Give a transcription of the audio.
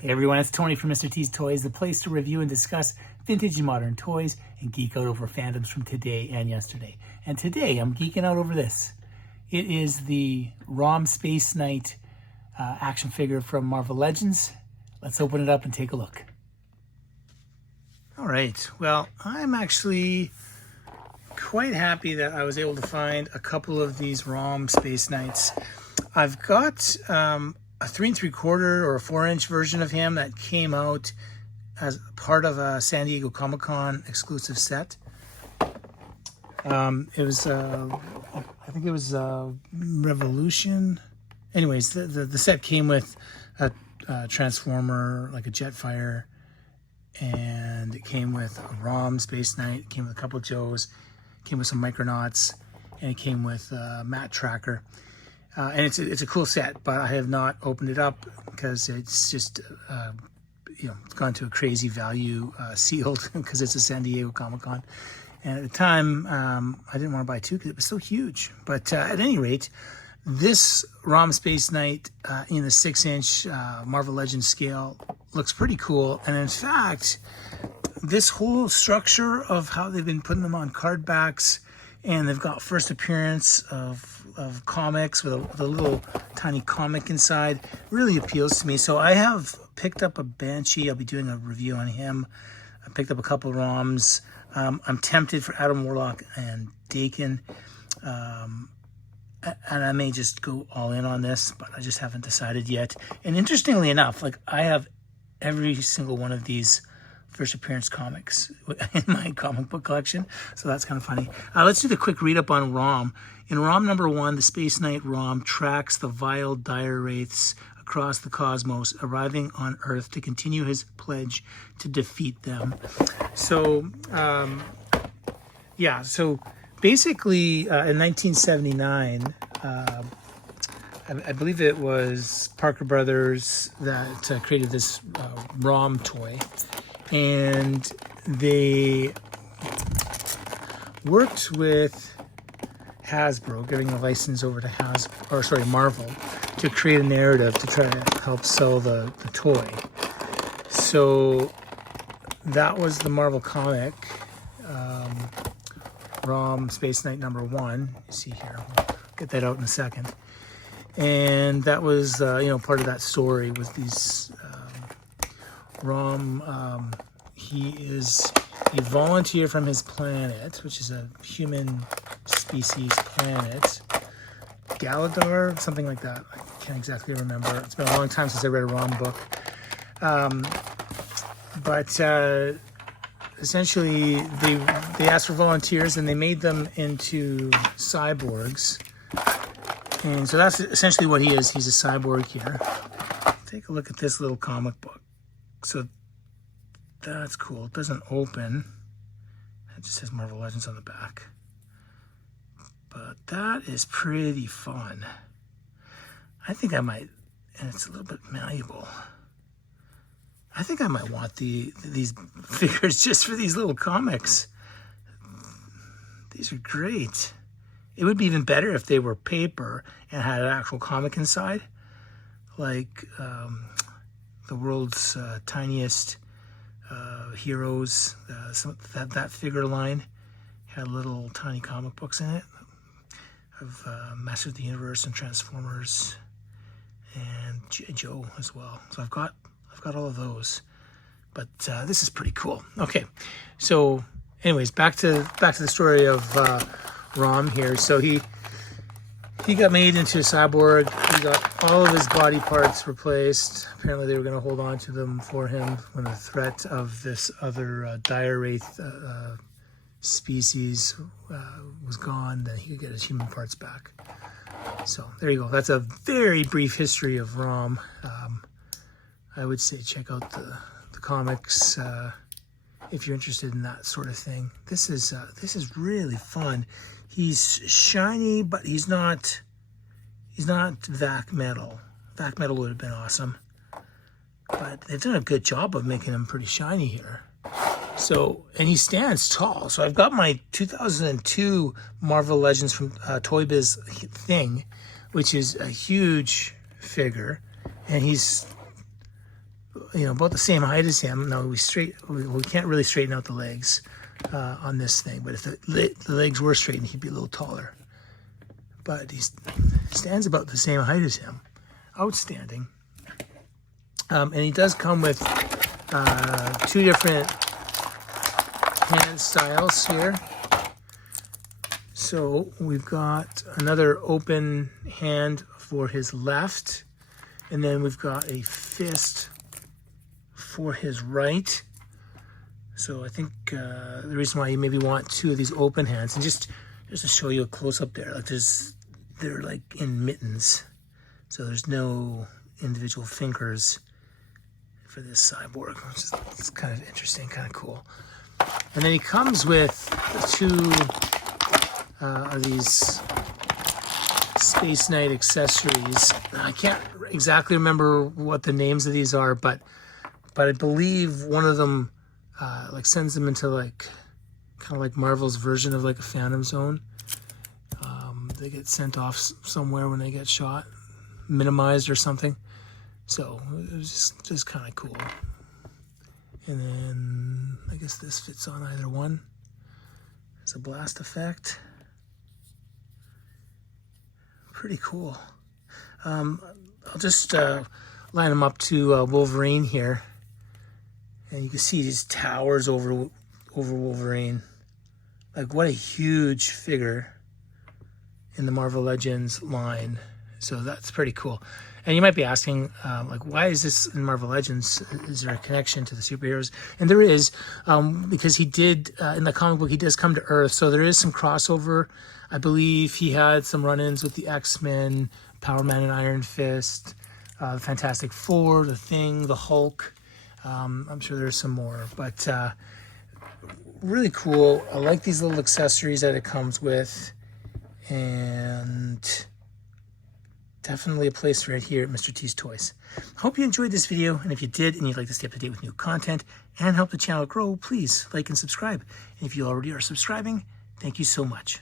Hey everyone, it's Tony from Mr. T's Toys, the place to review and discuss vintage and modern toys and geek out over fandoms from today and yesterday. And today I'm geeking out over this. It is the Rom Space Knight action figure from Marvel Legends. Let's open it up and take a look. All right, well, I'm actually quite happy that I was able to find a couple of these Rom Space Knights. I've got a 3 3/4 or a 4-inch version of him that came out as part of a San Diego Comic-Con exclusive set. It was, I think it was Revolution. Anyways, the set came with a Transformer, like a Jetfire, and it came with a Rom Space Knight, it came with a couple of Joes, it came with some Micronauts, and it came with a Matte Tracker. And it's a cool set, but I have not opened it up because it's just, it's gone to a crazy value sealed because it's a San Diego Comic-Con. And at the time, I didn't want to buy two because it was so huge. But at any rate, this Rom Space Knight in the 6-inch Marvel Legends scale looks pretty cool. And in fact, this whole structure of how they've been putting them on card backs, and they've got first appearance of comics with a little tiny comic inside, really appeals to me. So I have picked up a Banshee. I'll be doing a review on him. I picked up a couple Roms. I'm tempted for Adam Warlock and Dakin. And I may just go all in on this, but I just haven't decided yet. And interestingly enough, like, I have every single one of these first appearance comics in my comic book collection, so that's kind of funny. Let's do the quick read up on Rom. In Rom number 1, the Space Knight Rom tracks the vile dire wraiths across the cosmos, arriving on Earth to continue his pledge to defeat them. So, so basically in 1979, I believe it was Parker Brothers that created this Rom toy. And they worked with Hasbro, giving the license over to Marvel, to create a narrative to try to help sell the toy. So that was the Marvel comic, Rom Space Knight number 1. You see here, we'll get that out in a second. And that was, part of that story was these Rom, he is a volunteer from his planet, which is a human species planet. Galadar, something like that. I can't exactly remember. It's been a long time since I read a Rom book. But essentially, they asked for volunteers and they made them into cyborgs. And so that's essentially what he is. He's a cyborg here. Take a look at this little comic book. So that's cool. It doesn't open. It just says Marvel Legends on the back. But that is pretty fun. I think I might, and it's a little bit malleable. I think I might want these figures just for these little comics. These are great. It would be even better if they were paper and had an actual comic inside. Like, the world's tiniest heroes, that figure line had little tiny comic books in it of Master of the Universe and Transformers and Joe as well. So I've got all of those, but this is pretty cool. Okay, so anyways, back to the story of Rom here. So he got made into a cyborg. He got all of his body parts replaced. Apparently they were going to hold on to them for him when the threat of this other dire wraith species was gone. Then he could get his human parts back. So there you go. That's a very brief history of Rom. I would say check out the comics if you're interested in that sort of thing. This is really fun. He's shiny, but he's not vac metal. Vac metal would have been awesome, but they've done a good job of making him pretty shiny here. So, and he stands tall. So I've got my 2002 Marvel Legends from Toy Biz thing, which is a huge figure, and he's about the same height as him. Now we can't really straighten out the legs on this thing, but if the legs were straightened, he'd be a little taller. But he stands about the same height as him. Outstanding. And he does come with 2 different hand styles here. So we've got another open hand for his left, and then we've got a fist for his right. So I think the reason why you maybe want 2 of these open hands, and just to show you a close up there, like they're like in mittens, so there's no individual fingers for this cyborg, which is it's kind of interesting, kind of cool. And then he comes with 2 of these Space Knight accessories. I can't exactly remember what the names of these are, but I believe one of them like sends them into like kind of like Marvel's version of like a Phantom Zone. They get sent off somewhere when they get shot, minimized or something. So it was just kind of cool. And then I guess this fits on either one. It's a blast effect. Pretty cool. I'll just line them up to Wolverine here. And you can see he just towers over Wolverine. Like, what a huge figure in the Marvel Legends line. So that's pretty cool. And you might be asking, like, why is this in Marvel Legends? Is there a connection to the superheroes? And there is, because he did, in the comic book, he does come to Earth. So there is some crossover. I believe he had some run-ins with the X-Men, Power Man and Iron Fist, the Fantastic Four, the Thing, the Hulk. I'm sure there's some more, but really cool. I like these little accessories that it comes with, and definitely a place right here at Mr. T's Toys. Hope you enjoyed this video, and if you did and you'd like to stay up to date with new content and help the channel grow, please like and subscribe. And if you already are subscribing, thank you so much.